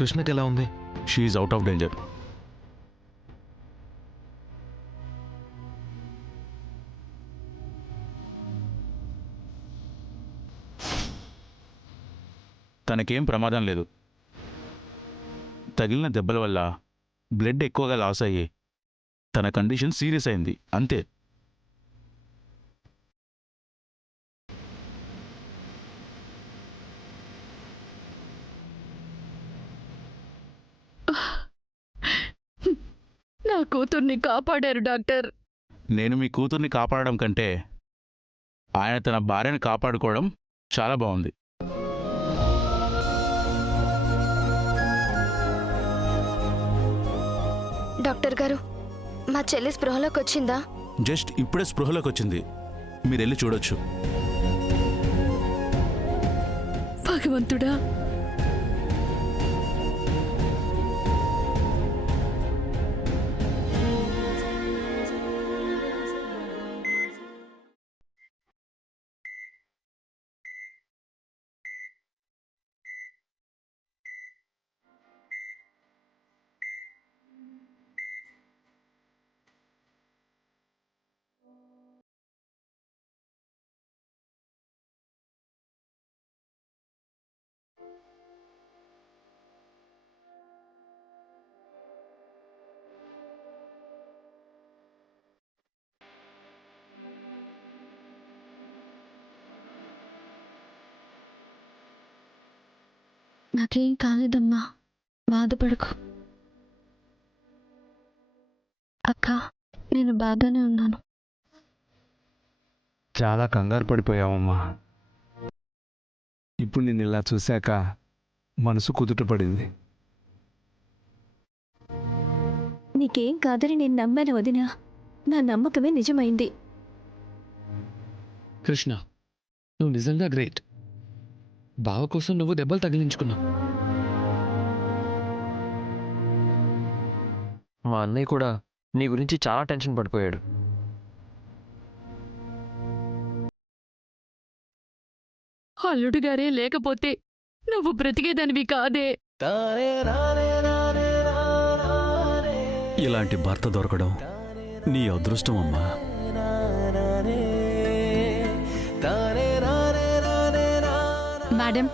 కృష్ణకి ఎలా ఉంది? She's out of danger. తనకేం ప్రమాదం లేదు. తగిలిన దెబ్బల వల్ల బ్లడ్ ఎక్కువగా లాస్ అయ్యి తన కండిషన్ సీరియస్ అయింది అంతే. నా కూతుర్ని కాపాడారు డాక్టర్. నేను మీ కూతుర్ని కాపాడడం కంటే ఆయన తన భార్యను కాపాడుకోవడం చాలా బాగుంది. డాక్టర్ గారు, మా చెల్లి స్పృహలోకి వచ్చిందా? జస్ట్ ఇప్పుడే స్పృహలోకి వచ్చింది. మీరెళ్ళి చూడొచ్చు. భగవంతుడా, నాకేం కాలేదమ్మా, బాధపడకు. అక్క, నేను బాగానే ఉన్నాను. చాలా కంగారు పడిపోయావమ్మా. ఇప్పుడు నేను ఇలా చూశాక మనసు కుదుటపడింది. నీకేం కాదని నేను నమ్మాను వదినా. నా నమ్మకమే నిజమైంది. కృష్ణ, నువ్వు నిజంగా గ్రేట్. బావ కోసం నువ్వు దెబ్బలు తగిలించుకున్నావు. మా అన్నయ్య కూడా నీ గురించి చాలా టెన్షన్ పడిపోయాడు. అల్లుడు గారే లేకపోతే నువ్వు బ్రతికేదానివి కాదే. ఇలాంటి భర్త దొరకడం నీ అదృష్టం అమ్మా. మేడం,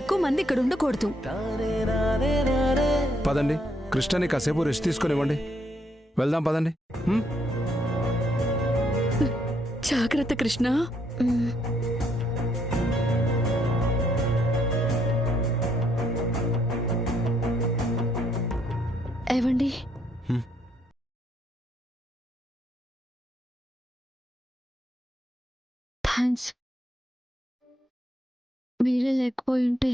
ఎక్కువ మంది ఇక్కడ ఉండకూడదు. పదండి, కృష్ణని కాసేపు రెస్ట్ తీసుకునివ్వండి. వెళ్దాం పదండి. జాగ్రత్త కృష్ణ. ఏవండి, థ్యాంక్స్. మీరే లేకపోయి ఉంటే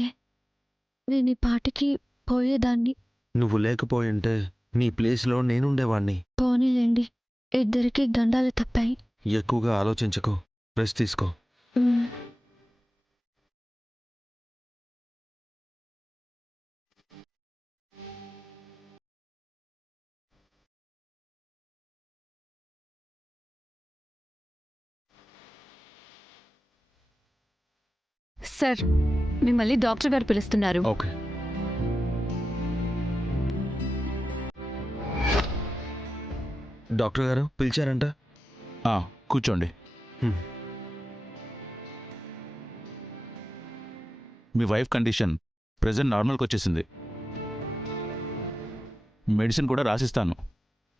నేను ఈ పాటికి పోయేదాన్ని. నువ్వు లేకపోయింటే నీ ప్లేస్లో నేనుండేవాణ్ణి. పోనీలేండి, ఇద్దరికి గండాలు తప్పాయి. ఎక్కువగా ఆలోచించకు, రెస్ట్ తీసుకో. సార్, మిమ్మల్ని డాక్టర్ గారు పిలుస్తున్నారు. ఓకే. డాక్టర్ గారు పిలిచారంట. కూర్చోండి. మీ వైఫ్ కండిషన్ ప్రెజెంట్ నార్మల్కి వచ్చేసింది. మెడిసిన్ కూడా రాసిస్తాను.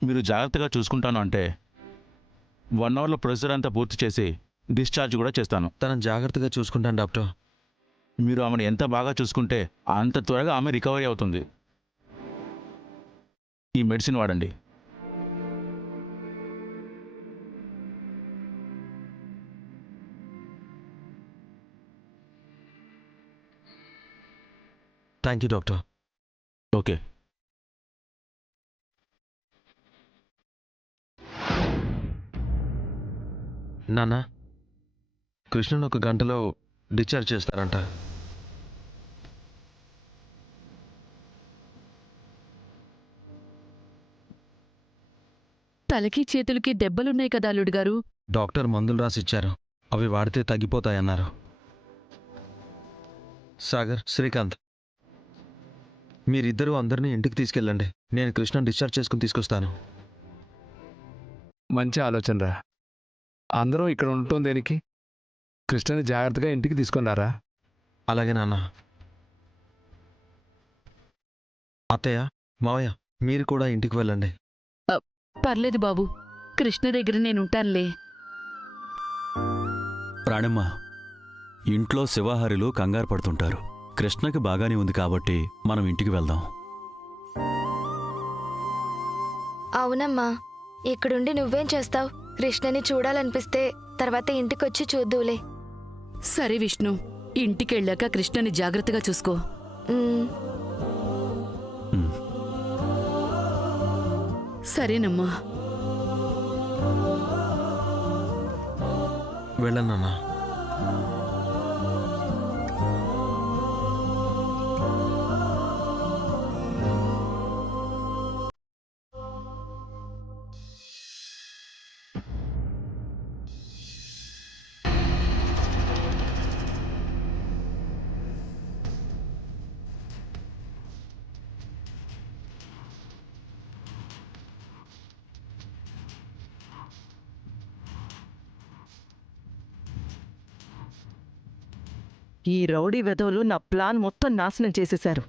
మీరు జాగ్రత్తగా చూసుకుంటాను అంటే 1 అవర్లో ప్రొసీజర్ అంతా పూర్తి చేసి డిశ్చార్జ్ కూడా చేస్తాను. తనని జాగ్రత్తగా చూసుకుంటాను డాక్టర్. మీరు ఆమెను ఎంత బాగా చూసుకుంటే అంత త్వరగా ఆమె రికవరీ అవుతుంది. ఈ మెడిసిన్ వాడండి. Thank you doctor. ఓకే. నాన్న, కృష్ణను 1 గంటలో డిశ్చార్జ్ చేస్తారంట. తలకి చేతులకి దెబ్బలున్నాయి కదా అల్లుడు గారు. డాక్టర్ మందులు రాసిచ్చారు, అవి వాడితే తగ్గిపోతాయన్నారు. సాగర్, శ్రీకాంత్, మీరిద్దరూ అందరినీ ఇంటికి తీసుకెళ్ళండి. నేను కృష్ణ డిశ్చార్జ్ చేసుకుని తీసుకొస్తాను. మంచి ఆలోచన రా. అందరం ఇక్కడ ఉండటం దేనికి? కృష్ణని జాగ్రత్తగా ఇంటికి తీసుకొని రారా. అలాగే నాన్న. అత్తయ్య, మావయ్య, మీరు కూడా ఇంటికి వెళ్ళండి. పర్లేదు బాబు, కృష్ణ దగ్గర నేనుంటానులే. రాణమ్మ, ఇంట్లో శివాహారిలు కంగారు పడుతుంటారు. కృష్ణకి బాగానే ఉంది కాబట్టి మనం ఇంటికి వెళ్దాం. అవునమ్మా, ఇక్కడుండి నువ్వేం చేస్తావు? కృష్ణని చూడాలనిపిస్తే తర్వాత ఇంటికొచ్చి చూద్దువులే. సరే విష్ణు, ఇంటికెళ్ళాక కృష్ణని జాగ్రత్తగా చూసుకో. ఉమ్. సరేనమ్మా. వెళ్ళండి నాన్న. ఈ రౌడీ వెధవులు నా ప్లాన్ మొత్తం నాశనం చేసేశారు.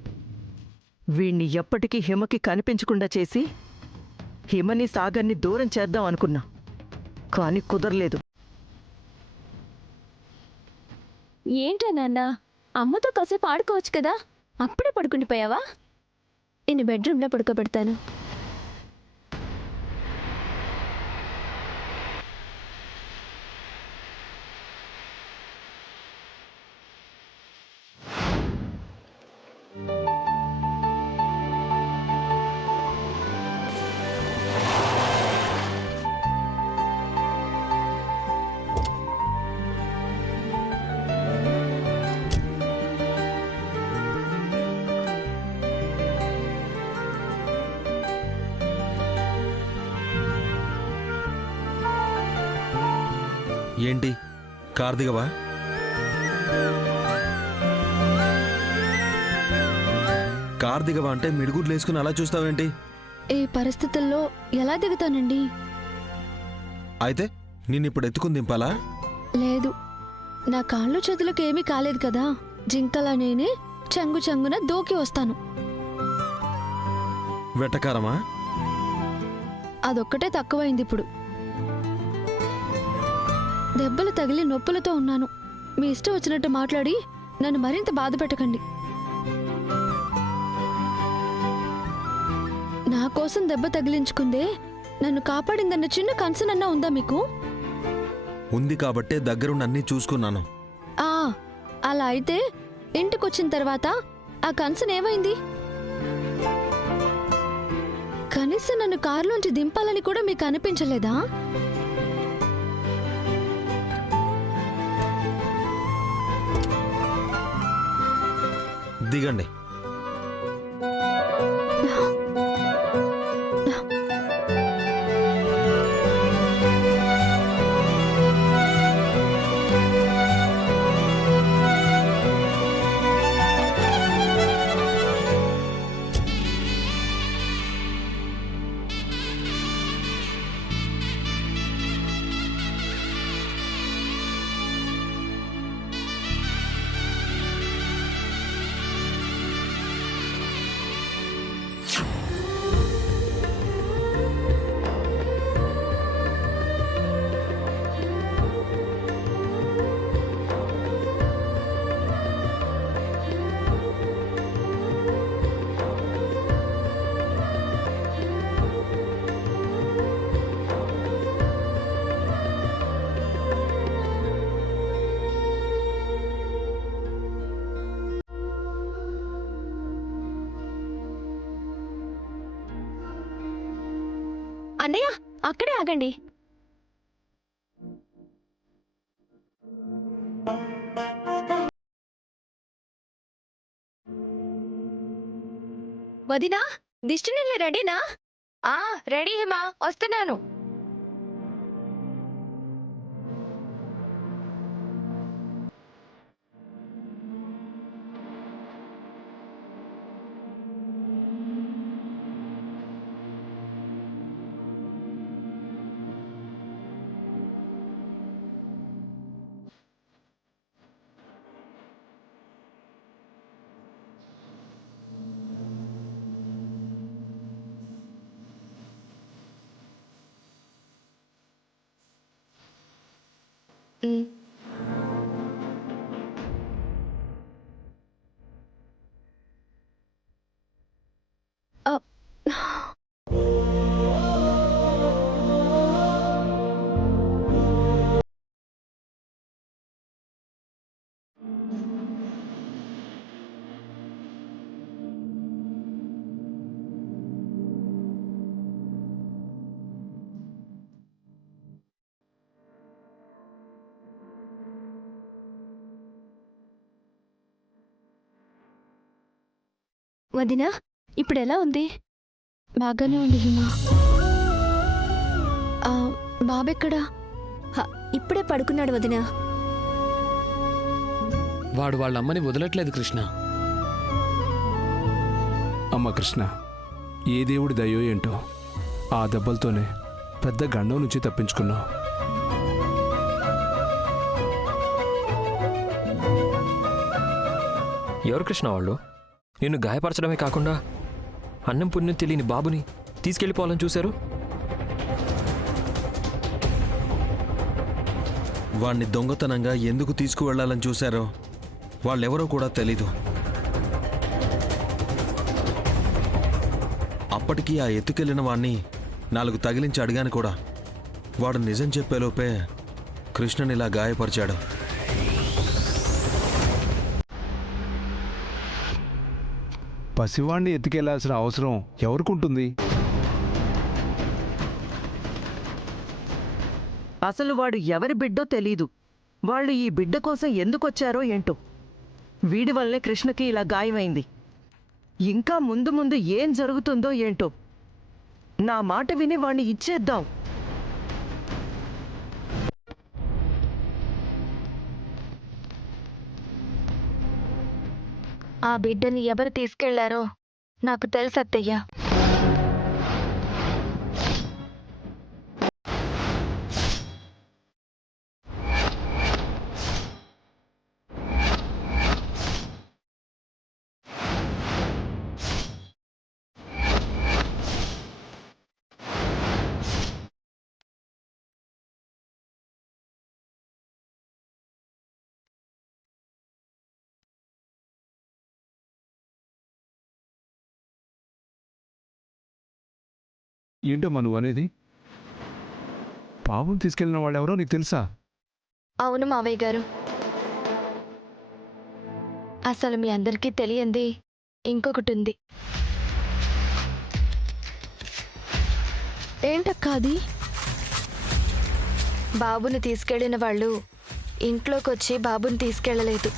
వీణ్ణి ఎప్పటికీ హిమకి కనిపించకుండా చేసి హిమని సాగర్ని దూరం చేద్దాం అనుకున్నా, కానీ కుదరలేదు. ఏంట్రా నాన్న, అమ్మతో కాసేపు ఆడుకోవచ్చు కదా, అప్పుడే పడుకుండిపోయావా? నేను బెడ్రూమ్లో పడుకోబెడతాను. ఏంటి, కార్ దిగవా? కార్ దిగవా అంటే మిడుగుడ్లు వేసుకుని అలా చూస్తావేంటి? ఈ పరిస్థితుల్లో ఎలా దిగుతానండి? అయితే నిన్నిప్పుడు ఎత్తుకుని దింపాలా? లేదు, నా కాళ్ళు చేతులకు ఏమీ కాలేదు కదా. జింకలా నేనే చెంగు చెంగున దూకి వస్తాను. వెటకారమా? అదొక్కటే తక్కువైంది ఇప్పుడు. దెబ్బలు తగిలి నొప్పులతో ఉన్నాను. మీ ఇష్టం వచ్చినట్టు మాట్లాడి నన్ను మరింత బాధ పెట్టకండి. నా కోసం దెబ్బ తగిలించుకుందే నన్ను కాపాడిందన్న చిన్న కన్సర్న్ ఉందా మీకు? ఉంది కాబట్టే దగ్గరుండి అన్నీ చూసుకున్నాను. అలా అయితే ఇంటికొచ్చిన తర్వాత ఆ కన్సర్న్ ఏమైంది? కనీసం నన్ను కారులోంచి దింపాలని కూడా మీకు అనిపించలేదా? దిగండి. అన్నయ్య, అక్కడే ఆగండి. వదినా, దిష్టి నీళ్ళు రెడీనా? రెడీ హిమా, వస్తున్నాను. వదినా ఇప్పుడు ఎలా ఉంది? బాగానే ఉంది హిమ. బాబెక్కడా? ఇప్పుడే పడుకున్నాడు వదినా. వాడు వాళ్ళ అమ్మని వదలట్లేదు కృష్ణ. అమ్మ కృష్ణ, ఏ దేవుడి దయ్యో ఏంటో ఆ దెబ్బలతోనే పెద్ద గండం నుంచి తప్పించుకున్నావు. ఎవరు కృష్ణ వాళ్ళు? నిన్ను గాయపరచడమే కాకుండా అన్నం పుణ్యం తెలియని బాబుని తీసుకెళ్ళిపోవాలని చూశారు. వాణ్ణి దొంగతనంగా ఎందుకు తీసుకువెళ్లాలని చూశారో వాళ్ళెవరో కూడా తెలీదు. అప్పటికీ ఆ ఎత్తుకెళ్లిన వాణ్ణి 4 తగిలించి అడిగాను కూడా. వాడు నిజం చెప్పేలోపే కృష్ణని ఇలా గాయపరిచాడు. పసివాణ్ణి ఎత్తుకెళ్లాల్సిన అవసరం ఎవరికుంటుంది? అసలు వాడు ఎవరి బిడ్డో తెలీదు. వాళ్ళు ఈ బిడ్డ కోసం ఎందుకొచ్చారో ఏంటో. వీడి వల్లే కృష్ణకి ఇలా గాయమైంది. ఇంకా ముందు ముందు ఏం జరుగుతుందో ఏంటో. నా మాట విని వాణ్ణి ఇచ్చేద్దాం. ఆ బిడ్డని ఎవరు తీసుకెళ్లారో నాకు తెలుసు అత్తయ్య. ఏంటమ్మా నువ్వు అనేది? పాపం తీసుకెళ్ళిన వాళ్ళు ఎవరో నీకు తెలుసా? అవును మావయ్య గారు. అసలు మీ అందరికీ తెలియంది ఇంకొకటి ఉంది. ఏంటక్క అది? బాబుని తీసుకెళ్లిన వాళ్ళు ఇంట్లోకి వచ్చి బాబుని తీసుకెళ్లలేదు.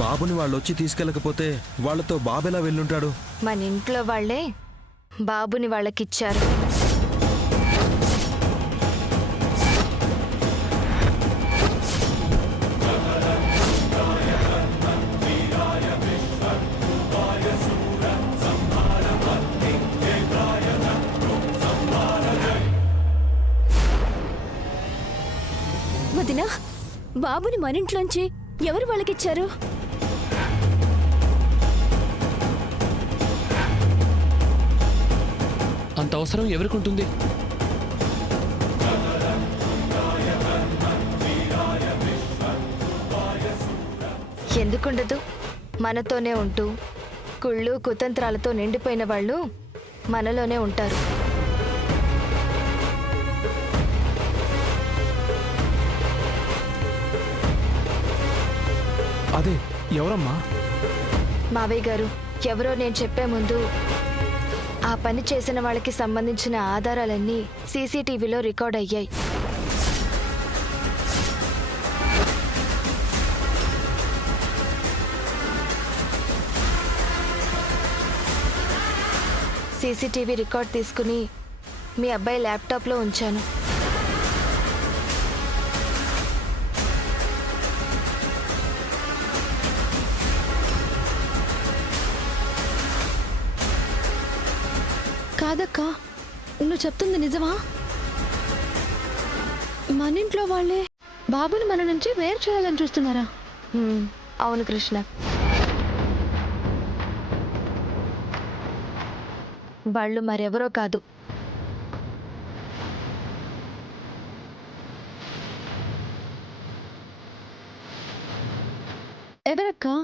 బాబుని వాళ్ళొచ్చి తీసుకెళ్ళకపోతే వాళ్ళతో బాబెలా వెళ్ళుంటాడు? మన ఇంట్లో వాళ్లే బాబుని వాళ్ళకిచ్చారు. వదినా, బాబుని మన ఇంట్లోంచి ఎవరు వాళ్ళకిచ్చారు? అంత అవసరం ఎవరికుంటుంది? ఎందుకుండదు? మనతోనే ఉంటూ కుళ్ళు కుతంత్రాలతో నిండిపోయిన వాళ్ళు మనలోనే ఉంటారు. అదే ఎవరమ్మా? మావయ్య గారు, ఎవరో నేను చెప్పే ముందు ఆ పని చేసిన వాళ్ళకి సంబంధించిన ఆధారాలన్నీ సీసీటీవీలో రికార్డ్ అయ్యాయి. సీసీటీవీ రికార్డ్ తీసుకుని మీ అబ్బాయి ల్యాప్టాప్లో ఉంచాను. కాదక్క, నువ్వు చెప్తుంది నిజమా? మన ఇంట్లో వాళ్ళే బాబుని మన నుంచి వేరు చేయాలని చూస్తున్నారా? అవును కృష్ణ. వాళ్ళు మరెవరో కాదు, ఎవరక్కా?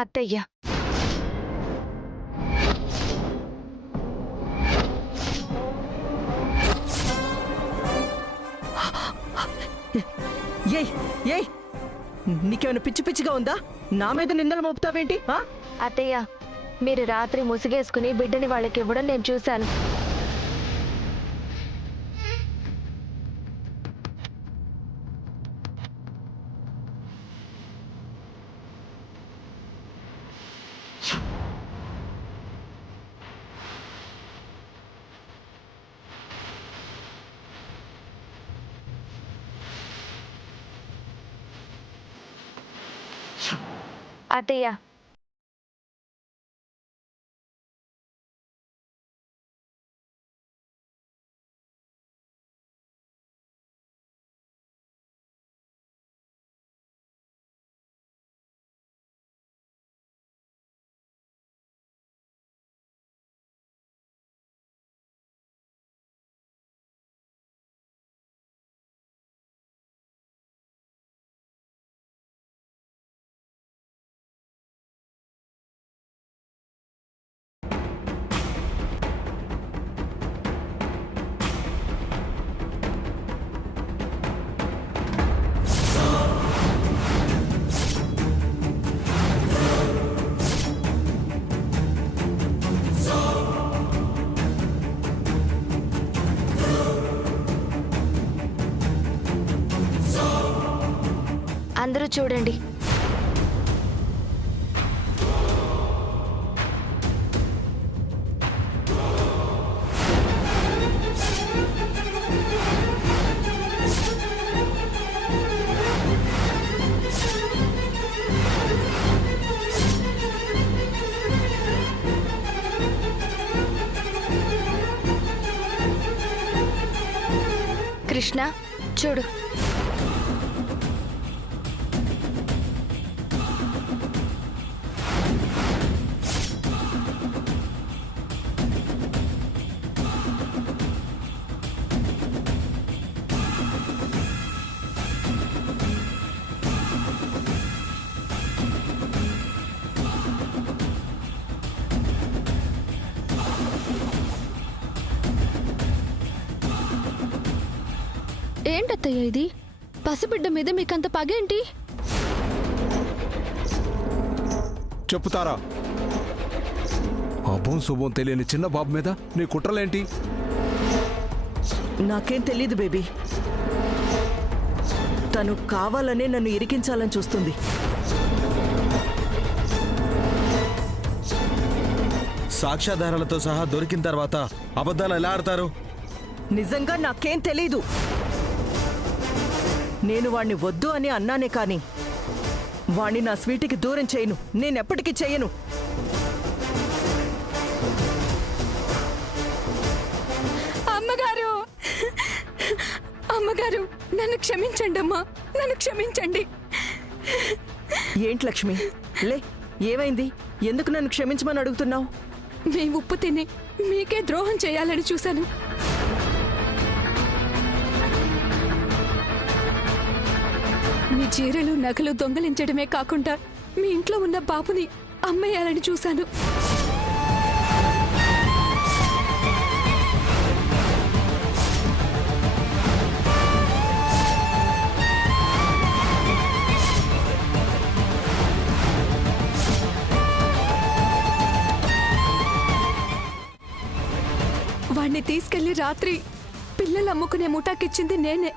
అత్తయ్య. ఏయ్ ఏయ్, నీకేమైనా పిచ్చి పిచ్చిగా ఉందా? నా మీద నిందలు మోపుతావేంటి? అత్తయ్య, మీరు రాత్రి ముసుగేసుకుని బిడ్డని వాళ్ళకి ఇవ్వడం నేను చూశాను. అత్తయ్య, అందరూ చూడండి. కృష్ణ, చూడు. ఏంటత్తయ్య ఇది? పసిబిడ్డ మీద మీకంత పగేంటి? చెప్పుతారా? అభం శుభం తెలియని చిన్న బాబు మీద నీ కుట్రలేంటి? నాకేం తెలీదు బేబీ. తను కావాలనే నన్ను ఇరికించాలని చూస్తుంది. సాక్ష్యాధారాలతో సహా దొరికిన తర్వాత అబద్ధాలు ఎలా ఆడతారు? నిజంగా నాకేం తెలీదు. నేను వాణ్ణి వద్దు అని అన్నానే కాని వాణ్ణి నా స్వీటికి దూరం చేయను. నేనెప్పటికీ చెయ్యను. అమ్మగారు, అమ్మగారు, నన్ను క్షమించండి అమ్మా, నన్ను క్షమించండి. ఏంటి లక్ష్మి, లే, ఏమైంది? ఎందుకు నన్ను క్షమించమని అడుగుతున్నావు? మీ ఉప్పు తిని మీకే ద్రోహం చేయాలని చూశాను. మీ చీరలు నగలు దొంగలించడమే కాకుండా మీ ఇంట్లో ఉన్న బాబుని అమ్మేయాలని చూశాను. వాణ్ణి తీసుకెళ్లి రాత్రి పిల్లలు అమ్ముకునే ముఠాకిచ్చింది నేనే.